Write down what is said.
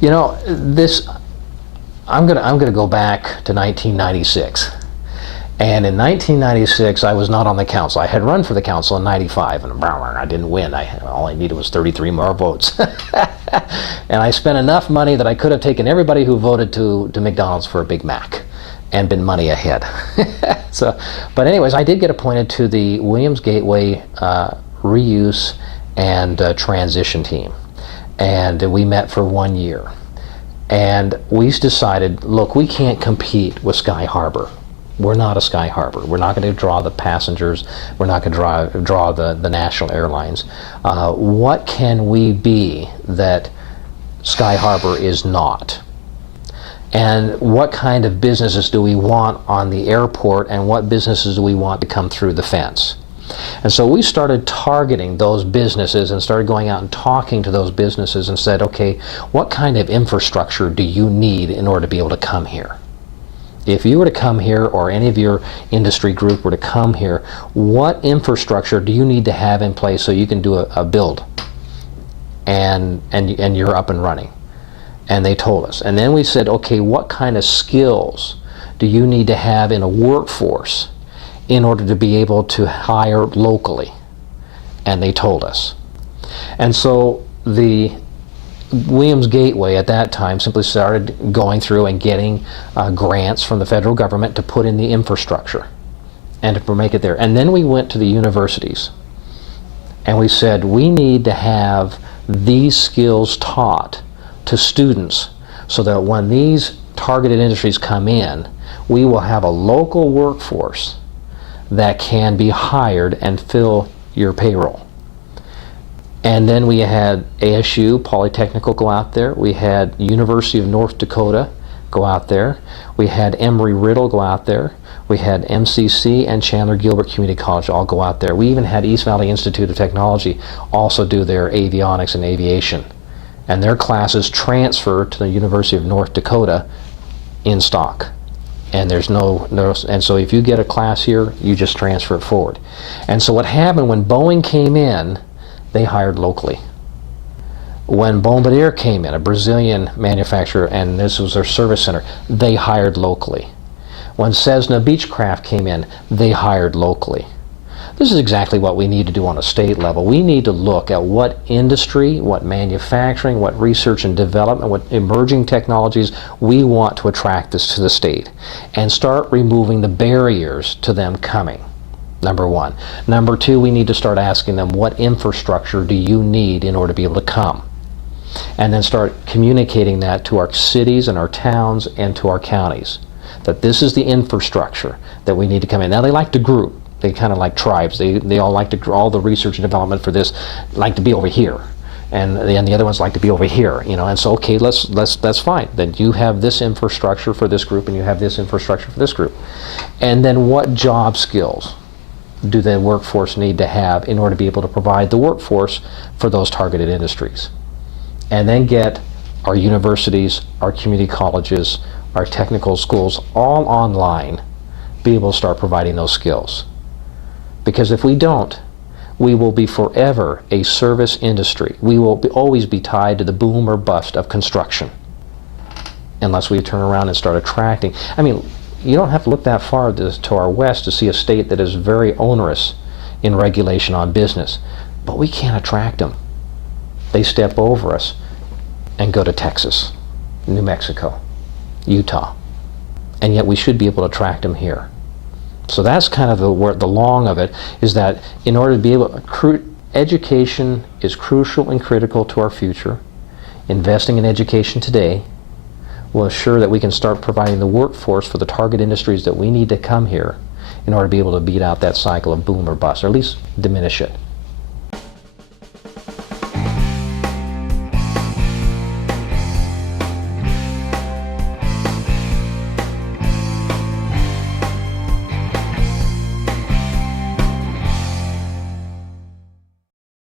You know, I'm gonna go back to 1996. And in 1996, I was not on the council. I had run for the council in 95, and I didn't win. All I needed was 33 more votes. And I spent enough money that I could have taken everybody who voted to McDonald's for a Big Mac and been money ahead. But anyways, I did get appointed to the Williams Gateway reuse and transition team. And we met for 1 year. And we decided, look, we can't compete with Sky Harbor. We're not a Sky Harbor. We're not going to draw the passengers. We're not going to draw the national airlines. What can we be that Sky Harbor is not? And what kind of businesses do we want on the airport, and what businesses do we want to come through the fence? And so we started targeting those businesses and started going out and talking to those businesses and said, okay, what kind of infrastructure do you need in order to be able to come here? If you were to come here, or any of your industry group were to come here, what infrastructure do you need to have in place so you can do a build and you're up and running? And they told us. And then we said, okay, what kind of skills do you need to have in a workforce in order to be able to hire locally? And they told us. And so the Williams Gateway at that time simply started going through and getting grants from the federal government to put in the infrastructure and to make it there. And then we went to the universities and we said, we need to have these skills taught to students so that when these targeted industries come in, we will have a local workforce that can be hired and fill your payroll. And then we had ASU, Polytechnical, go out there. We had University of North Dakota go out there. We had Emory-Riddle go out there. We had MCC and Chandler Gilbert Community College all go out there. We even had East Valley Institute of Technology also do their avionics and aviation. And their classes transfer to the University of North Dakota in stock. And there's and so if you get a class here, you just transfer it forward. And so what happened when Boeing came in, they hired locally. When Bombardier came in, a Brazilian manufacturer, and this was their service center, they hired locally. When Cessna Beechcraft came in, they hired locally. This is exactly what we need to do on a state level. We need to look at what industry, what manufacturing, what research and development, what emerging technologies we want to attract this to the state, and start removing the barriers to them coming. Number one. Number two, we need to start asking them, what infrastructure do you need in order to be able to come? And then start communicating that to our cities and our towns and to our counties, that this is the infrastructure that we need to come in. Now, they like to group. They kind of like tribes. They all like to, all the research and development for this like to be over here. And the other ones like to be over here, you know. And so, okay, that's fine. Then you have this infrastructure for this group and you have this infrastructure for this group. And then what job skills do the workforce need to have in order to be able to provide the workforce for those targeted industries? And then get our universities, our community colleges, our technical schools all online, be able to start providing those skills. Because if we don't, we will be forever a service industry. We will always be tied to the boom or bust of construction unless we turn around and start attracting. I mean, you don't have to look that far to our west to see a state that is very onerous in regulation on business. But we can't attract them. They step over us and go to Texas, New Mexico, Utah. And yet we should be able to attract them here. So that's kind of the long of it, is that in order to be able, education is crucial and critical to our future. Investing in education today will ensure that we can start providing the workforce for the target industries that we need to come here in order to be able to beat out that cycle of boom or bust, or at least diminish it.